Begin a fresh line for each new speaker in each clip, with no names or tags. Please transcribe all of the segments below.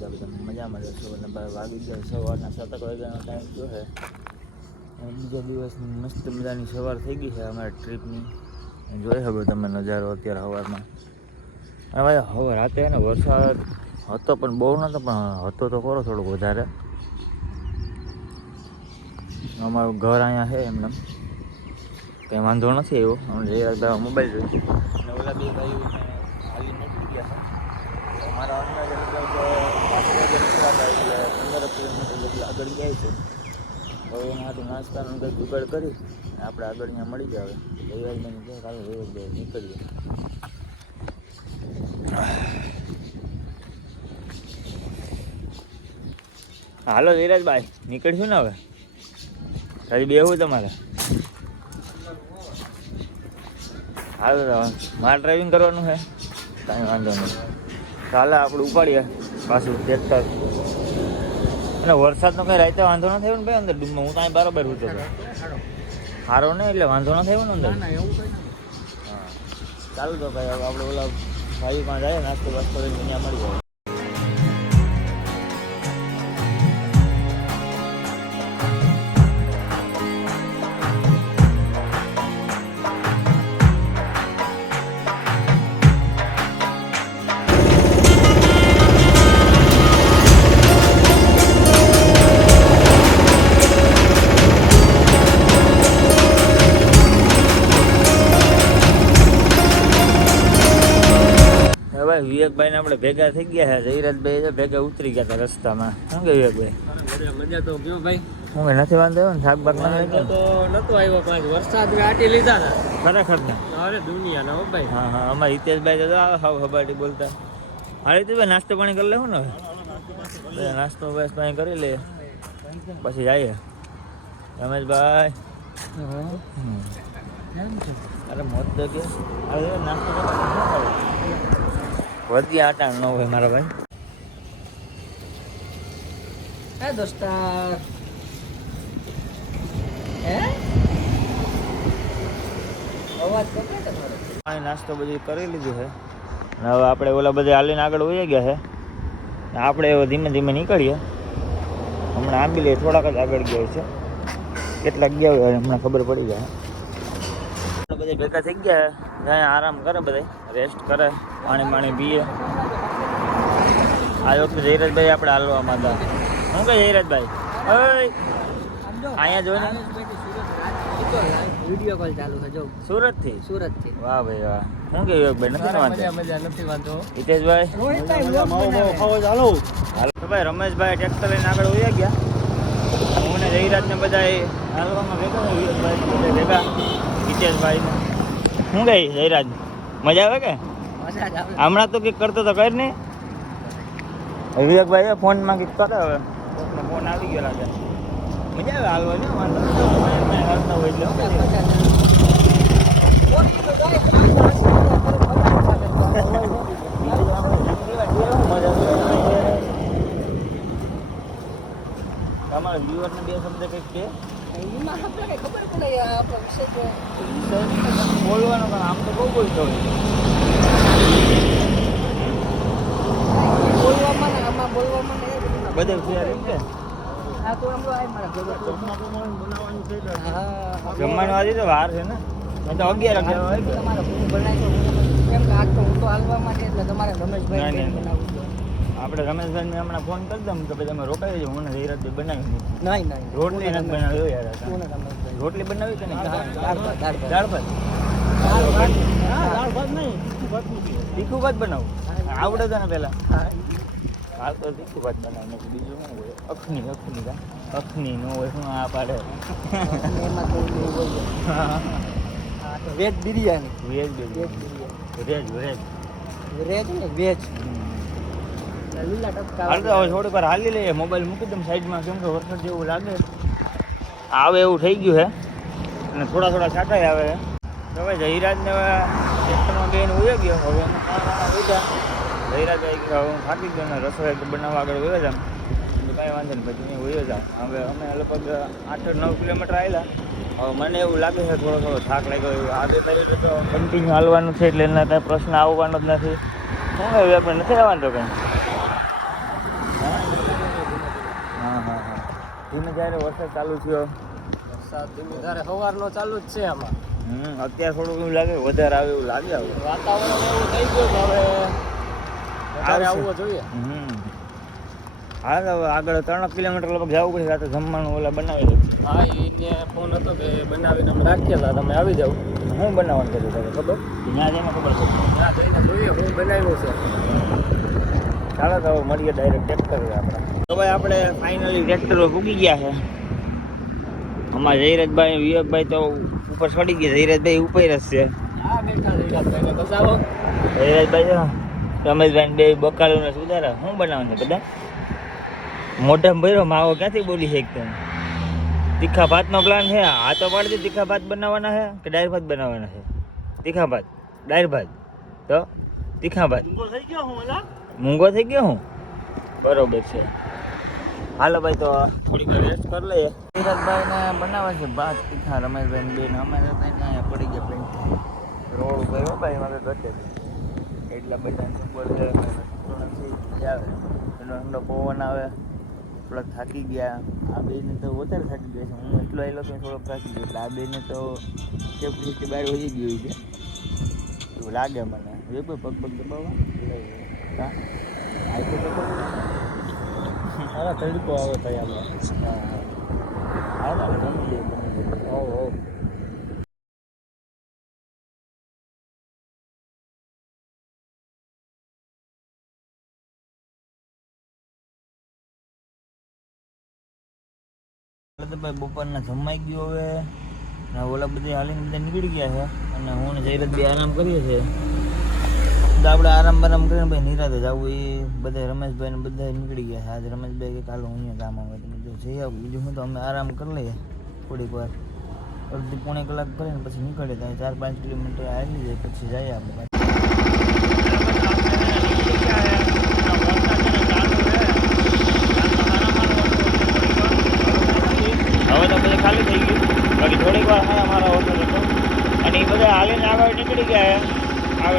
બધા બધા મજામાં જશો અને ભાઈ વાગી ગયા સવારના સાતક વાગ્યાનો ટાઈમ થયો છે. બીજા દિવસની મસ્ત મજાની સવાર થઈ ગઈ છે અમારા ટ્રીપની. જોઈ શકો તમે નજારો અત્યારે સવારમાં અને ભાઈ, હવે રાતે ને વરસાદ હતો પણ બહુ નહોતો પણ હતો તો ખરો થોડોક વધારે. અમારું ઘર અહીંયા છે એમને. કંઈ વાંધો નથી એવો. અમે રાખતા મોબાઈલ જોઈ. અને ઓલા બે ભાઈ હાલી ગયા છે. અમારા અંદાજે લગભગ પાંચ વાગે નીકળ્યા હતા એટલે પંદર કિલોમીટર જેટલું આગળ જાય છે. હવે એના હાથે નાસ્તાનું કંઈક જુગાડ કરી આપણે આગળ ત્યાં મળી જાવ. રવિવાર બની જાય, કાલે જયરાજભાઈ નીકળીએ. હાલો ધીરજભાઈ, નીકળશું ને હવે? હજી બેહવું તમારે? હાલો મારે ડ્રાઇવિંગ કરવાનું છે? કાંઈ વાંધો નહીં. ચાલે, આપણે ઉપાડીએ પાછું ટ્રેક્ટર અને વરસાદનો કંઈ રાતે વાંધો ન થયો ને ભાઈ અંદર? ડૂબમાં હું ત્યાં બરાબર હતો સારો ને એટલે વાંધો ન થયો ને અંદર? હા. ચાલુ તો ભાઈ આપણે ઓલા ભાઈ પાસે જાય નાસ્તો વાસ્તો કરીને ત્યાં મળી જાય. વિવેકભાઈ આપણે ભેગા થઈ ગયા છે. જયરાજભાઈ છે ભેગા ઉતરી ગયા હતા રસ્તામાં. શું કે વિવેકભાઈ?
મજા તો ગયો ભાઈ
હું નથી વાંધો ને? શાક બાક
તો નતો આવ્યો પાંચ વરસાદ મેં આટી લીધા હતા.
ખરેખર ને?
અરે દુનિયા ના ભાઈ.
હા હા અમારે હિતેશભાઈ તો હાવ હબાટી બોલતા. હા ભાઈ નાસ્તો પાણી કરી લેવું ને નાસ્તો બસ પાણી કરી લે પછી જઈએ રમેશભાઈ. અરે મોત તો કે. અરે નાસ્તો વધી આટા ન હોય મારા ભાઈ.
હે દોસ્તાર હે? અવાજ તમારો?
પાણી નાસ્તો બધું કરી લીધું છે. અને હવે આપણે ઓલા બધા હાલીને આગળ વહી ગયા છે. આપણે એવો ધીમે ધીમે નીકળીએ. હમણાં આંબી લઈએ થોડાક જ આગળ ગયા છે. કેટલાક ગયા હોય હમણાં ખબર પડી જાય. બધા ભેગા થઈ ગયા છે. આરામ કરે બધા રેસ્ટ કરે પાણી પાણી પીએ. આ વખતે જયરાજભાઈ આપણે હાલવામાં હતા શું કહે જયરાજભાઈ ઓય! અહીંયા જોઈને.
વીડિયો કોલ ચાલુ છે જો.
સુરતથી?
સુરતથી
વાહ ભાઈ વાહ. શું કે વિવેકભાઈ નથી વાંધો
મજા નથી વાંધો
હિતેશભાઈ? હાલો ભાઈ રમેશભાઈ ટ્રેક્ટર લઈને આગળ વયા ગયા. હું ને જયરાજને બધા હાલવામાં ભેગા બધા ભેગા. હિતેશભાઈ શું ગઈ જયરાજ મજા આવે કે?
મજા જ આવે.
હમણાં તો કંઈક કરતો તો કર ને? વિવેકભાઈ ફોનમાં કંઈક કરે હવે ફોન આવી ગયો લાગે મજા આવે તમારા વ્યુઅરને બે શબ્દ કંઈક કે?
એમાં આપણે ખબર પડે આપણો વિષય તો
બોલવાનો પણ આમ તો બહુ બોલતો હોય.
બોલવામાં ને આમાં બોલવામાં ને બધે
ફેર એમ કે.
આ તો આમ આ મારા તો. હા
જમવાનું આજે તો વાર છે ને. તો અગિયાર અગિયાર
તમારે હું બનાવી કેમ કે આજ તો હું તો હાલવા માટે એટલે તમારે રમેશભાઈ બનાવું છે.
આપણે રમેશભાઈને હમણાં ફોન કરી દઉં કે ભાઈ તમે રોકાઈ દેજો હું ને ધીરજભાઈ બનાવી દીધી.
નહીં નહીં.
રોટલી નથી બનાવ્યો યાર રોટલી બનાવી કે નહીં?
દાળ- ભાત, દાળ ભાત.
નહીં. તીખું ભાત બનાવું? આવડે તને પેલા. હાલ તો તીખું ભાત બનાવું. નથી બીજું શું હોય? અખની અખની કા? અખની નો હોય શું આ પાડે?
તો તો veg biryani.
Veg
biryani.
Veg veg.
Veg ને વેજ.
હાલ તો હવે થોડીક વાર હાલી લઈએ. મોબાઈલ મૂકી દઉં સાઈડમાં કેમ કે વરસાદ જેવું લાગે. આવે એવું થઈ ગયું છે અને થોડા થોડા છાંટા આવે છે તો હવે જયરાજને હવે ટ્રેક્ટરમાં બેન ઉયો ગયો. હવે એને જયરાજ આવી ગયો. હવે હું થાકી ગયો ને રસોઈ તો બનાવવા આગળ ગયો જામ કાંઈ વાંધો નહીં પછી હું વયો જાઉં. હવે અમે લગભગ આઠ નવ કિલોમીટર આવેલા હવે મને એવું લાગે છે થોડો થોડો થાક લાગ્યો. એવું આ બે તારીખે તો કન્ટિન્યુ હાલવાનું છે એટલે એના કાંઈ પ્રશ્ન આવવાનો જ નથી. શું કહ્યું આપણે નથી આવવાનું કંઈ? ધીમે જ્યારે વરસાદ ચાલુ થયો.
વરસાદ ધીમે ધારે સવારનો ચાલુ જ છે આમાં.
હમ અત્યારે થોડું એવું લાગે વધારે આવે એવું લાગે હવે
વાતાવરણ એવું થઈ ગયું હવે. વધારે. આવવો જોઈએ.
હમ. હા હવે આગળ ત્રણ કિલોમીટર લગભગ જવું પડશે. આ જમવાનું ઓલા બનાવેલું દઉં
હા એ ફોન હતો કે બનાવીને અમે રાખેલા તમે આવી જાઓ.
હું બનાવવાનું કર્યું તમે ખબર? ત્યાં જઈને ખબર
ત્યાં જઈને જોઈએ હું બનાવ્યું છે.
ચાલો તો મળીએ ડાયરેક્ટ ટ્રેક્ટર આપણે. તો ભાઈ આપણે ફાઇનલી ટ્રેક્ટરો ભૂકી ગયા છે. અમારા જયરાજભાઈ વિવેકભાઈ તો ઉપર ચડી ગયા જયરાજભાઈ ઉપર જ છે. જયરાજભાઈ તો રમેશભાઈ બે બકાલો ને સુધારા. શું બનાવવાનું છે બધા મોઢા ભર્યો માવો ક્યાંથી બોલી છે એકદમ તીખા ભાતનો પ્લાન છે. આ તો પાડતી તીખા ભાત બનાવવાના છે કે ડાયર ભાત બનાવવાના છે? તીખા ભાત ડાયર ભાત. તો તીખા ભાત.
થઈ ગયો હું ઓલા
મૂંગો થઈ ગયો હું? બરોબર છે. હાલો ભાઈ તો થોડી વાર રેસ્ટ કરી લઈએ. ધીરજભાઈ ને બનાવે છે ભાત તીખા રમેશભાઈ બેન અમારે તો અહીંયા પડી ગયા પેન્ટ રોડ ઉપર હો ભાઈ મારે ઘટે એટલા બધા એનો ઠંડો પવન આવે થોડાક થાકી ગયા. આ બેને તો વધારે થાકી ગયા છે. હું એટલો આવેલો કે થોડોક થાકી ગયો. એટલે આ બેને તો સેફટી બહાર વધી ગયું છે. એવું લાગે મને. એ કોઈ પગ પગ દબાવવા? હા આપ્યું તો ખરું.
અરે તડકો આવે ભાઈ આમાં.
હા હા. બપોરના જમાઈ ગયો હવે. ઓલા બધી હાલીને બધા નીકળી ગયા છે. અને હું જયરત બી આરામ કરીએ છીએ. આપણે આરામ બરામ કરીને ભાઈ નિરાતે જવું એ બધા રમેશભાઈ ને બધા નીકળી ગયા છે. આજે રમેશભાઈ કે કાલે હું અહીંયા કામ આવે બધું જઈ આવું. બીજું હું તો અમે આરામ કરી લઈએ થોડીક વાર. અડધી પોણે કલાક કરીને પછી નીકળીએ ત્યાં ચાર પાંચ કિલોમીટર આવી જાય પછી જઈએ આપણે ખાલી થઈ ગયું. બાકી થોડીક વાર અમારો ઓટો હતો. અને એ બધા હાલીને આગળ નીકળી ગયા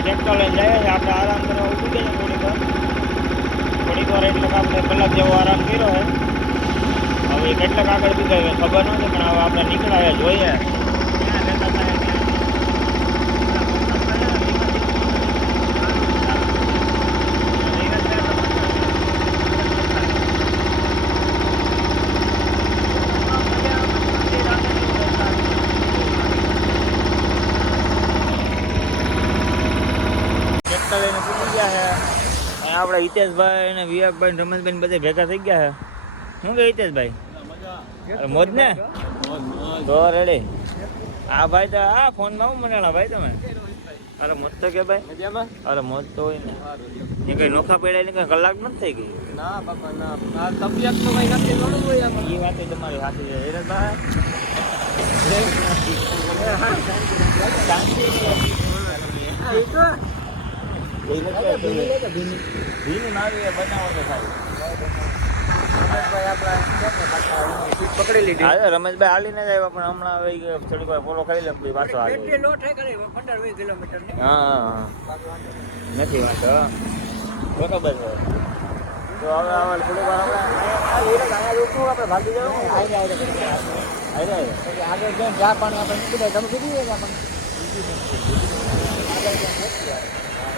ટ્રેક્ટર લઈને જાય છે. આપણે આરામ કરવા ઉઠી છે થોડીક વાર. થોડીક વાર એટલે આપણે કલાક જેવો આરામ કર્યો છે. હવે કેટલાક આગળ છે ખબર નથી પણ હવે આપણે નીકળ્યા જોઈએ ક્યાં રહેતા હતા એ ટ્રેક્ટર લઈને પૂછી ગયા છે અને આપણે હિતેશભાઈ અને વિવેકભાઈ રમેશભાઈ ને બધા ભેગા થઈ ગયા છે. શું કે હિતેશભાઈ? મોજ ને? તો રેડી. આ ભાઈ તો આ ફોનમાં હું મનાણા ભાઈ તમે? અરે મોજ તો કે ભાઈ. અરે મોજ તો હોય ને. એ કઈ નોખા પડ્યા ને કઈ કલાક નથી થઈ ગઈ?
ના બાપા ના. આ તબિયત તો કઈ નથી ઘણું હોય
એ વાત તમારી સાચી છે. હિરતભાઈ ભીની માવી બનાવો તો થાય
પકડી લીધી
રમેશભાઈ હાલીને જ આવ્યા પણ હમણાં હવે થોડીક વાર ફોલો કરી લે પછી પાછો
ની
હા નથી વાંધો હા. બરોબર છે. તો હવે હવે થોડીક વાર આપણે ભાગી જવું
આગળ જ્યાં ચા પાણી આપણે નીકળી જાય. તમે કીધું આપણને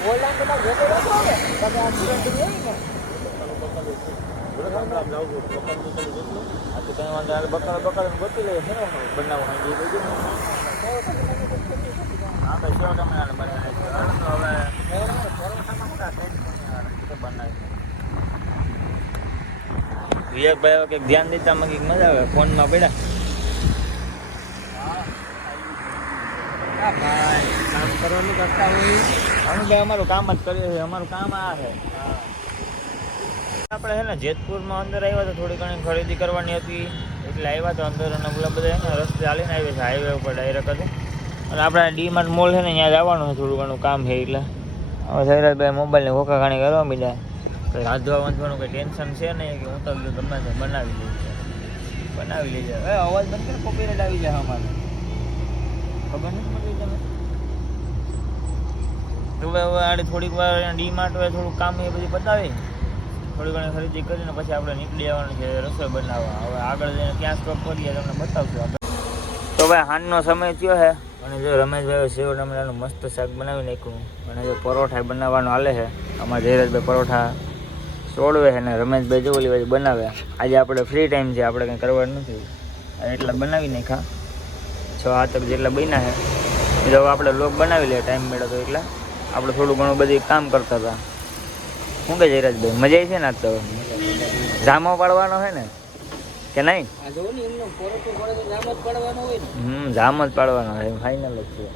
ઓનલાઈન બધા જોતો રહેતો હવે તમે આ સ્ટુડન્ટ હોય ને
બકાલ બકાલ ગોતી લઈએ છે ને વિવેકભાઈ કંઈક ધ્યાન દેતા માં કંઈક મજા આવે ફોનમાં પડ્યા.
કામ કરવાનું કરતા હોય.
અમે ભાઈ અમારું કામ જ કરીએ છીએ, અમારું કામ આ છે. આપણે છે ને જેતપુરમાં અંદર આવ્યા તો થોડી ઘણી ખરીદી કરવાની હતી. એટલે આવ્યા તો અંદર અને બધા બધા ને રસ્તે ચાલીને આવ્યા છે હાઈવે ઉપર ડાયરેક્ટ હતું. અને આપણે ડીમાર્ટ મોલ છે ને ત્યાં જવાનું છે થોડું ઘણું કામ છે એટલે. હવે સૈરાજભાઈ મોબાઈલને હોકા ખાણી કરવા મીડ્યા કંઈ રાંધવા વાંધવાનું કંઈ ટેન્શન છે નહીં કે હું તો ગમે તે બનાવી લઈશ બનાવી લેજે. હવે અવાજ બંધ કરે કોપીરાઇટ આવી જાય અમારે. ખબર નથી પડતી તમે તો હવે હવે આડે થોડીક વાર ડીમાર્ટ હોય, થોડુંક કામ એ બધી પતાવી. થોડી ઘણી ખરીદી કરીને પછી આપણે નીકળી જવાનું છે રસોઈ બનાવવા. હવે આગળ જઈને ક્યાં સ્ટોપ કરીએ તમને બતાવશું આગળ. તો ભાઈ હાનનો સમય થયો છે અને જો રમેશભાઈ સેવ ટમેટાનું મસ્ત શાક બનાવી નાખ્યું. અને જો પરોઠા બનાવવાનું હાલે છે. અમારા ધીરજભાઈ પરોઠા સોડવે છે ને રમેશભાઈ જો ઓલી બાજુ બનાવે. આજે આપણે ફ્રી ટાઈમ છે, આપણે કંઈ કરવાનું નથી. એટલા બનાવી નાખ્યા. છ હાથક જેટલા બન્યા છે. જો આપણે લોક બનાવી લે ટાઈમ મળ્યો તો એટલે. આપણે થોડું ઘણું બધું કામ કરતા હતા. શું કે જયરાજભાઈ મજા આવી છે ને આજ તો? જામો પાડવાનો છે ને? કે નહીં? હમ જામ જ પાડવાનો છે ફાઇનલ જ છે.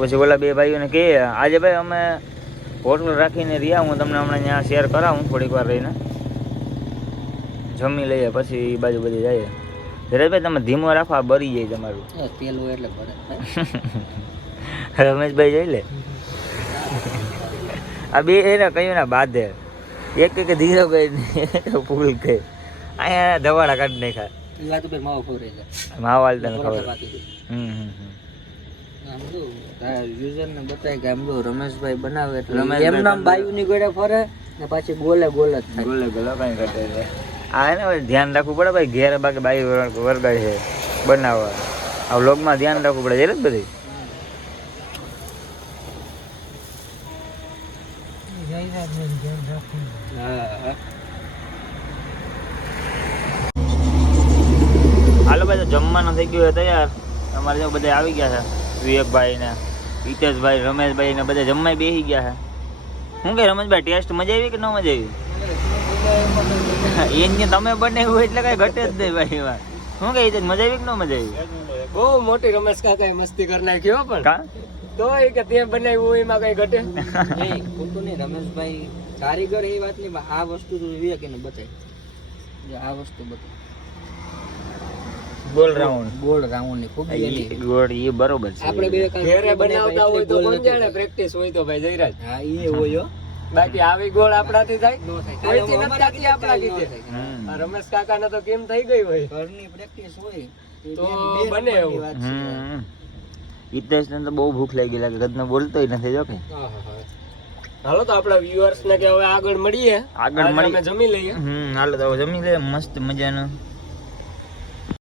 પછી ઓલા બે ભાઈઓને કહીએ. આજે ભાઈ અમે હોટલ રાખીને રહ્યા. હું તમને હમણાં ત્યાં શેર કરાવું થોડીક વાર રહીને. જમી લઈએ પછી એ બાજુ બધી જઈએ. ધીરજભાઈ તમે ધીમો રાખો આ બરી જાય તમારું.
તેલ હોય એટલે પડે
રમેશભાઈ જઈ લે. આ બે એને કહ્યું ને બાધે. એક કે ધીરોભાઈ ફૂલ કહે. અહીંયા ધવાડા કાઢી નાખ્યા.
વાત ઉપર માવો ફોરે છે
તને ખબર હમ
બતાય કે આમ જો રમેશભાઈ બનાવે એટલે એમ નામ. બાયુની ગોળે ફરે ને પાછી ગોલે ગોલ જ થાય.
ગોલે ગોલે કઈ ઘટે આ એને ધ્યાન રાખવું પડે ભાઈ, ઘેર બાકી બાઈ વર- વરગાડ છે, બનાવવા. આ વ્લોગમાં ધ્યાન રાખવું પડે છે બધી.
હા
હાલો ભાઈ, તો જમવાનું થઈ ગયું હતું તૈયાર. અમારે જો બધા આવી ગયા છે, વિવેકભાઈ ને હિતેશભાઈ, રમેશભાઈ ને બધા જમવાય બેસી ગયા છે. શું કે રમેશભાઈ, ટેસ્ટ મજા આવી કે ન મજા આવી? એને તમે બનાવ્યું એટલે કઈ ઘટે જ નહીં ભાઈ વાત શું કે છે? મજા આવી કે ન મજા આવી?
બહુ મોટી રમેશ કાકા મસ્તી કરી નાખ્યો પણ. તો એ કે તે બનાવ્યું એમાં કઈ ઘટે? નહીં ખોટું નહીં. રમેશભાઈ કારીગર એ વાત નહીં આ વસ્તુ તો વિવેક એને બતાવી જો આ વસ્તુ બતાવી
ગોલ રાઉન્ડ.
ગોળ રાઉન્ડની ખૂબ
ગોળ એ બરોબર છે.
આપણે બે ઘરે બનાવતા હોય તો કોણ જાણે? પ્રેક્ટિસ હોય તો ભાઈ જયરાજ. હા એ હોય બાકી આવી ગોળ આપણાથી થાય? કોઈથી નથી થતી તે.
હમ.
રમેશ કાકા ને તો કેમ થઈ ગઈ હોય? ઘરની પ્રેક્ટિસ હોય તો બને એવું.
હિતેશ હિતેશને તો બહુ ભૂખ લાગી લાગે કદનો બોલતોય નથી જો કે.
હાલો તો આપણા વ્યુઅર્સ ને કે હવે આગળ મળીએ.
આગળ મળી-
જમી લઈએ.
હમ હાલો તો જમી લઈએ મસ્ત મજાનું.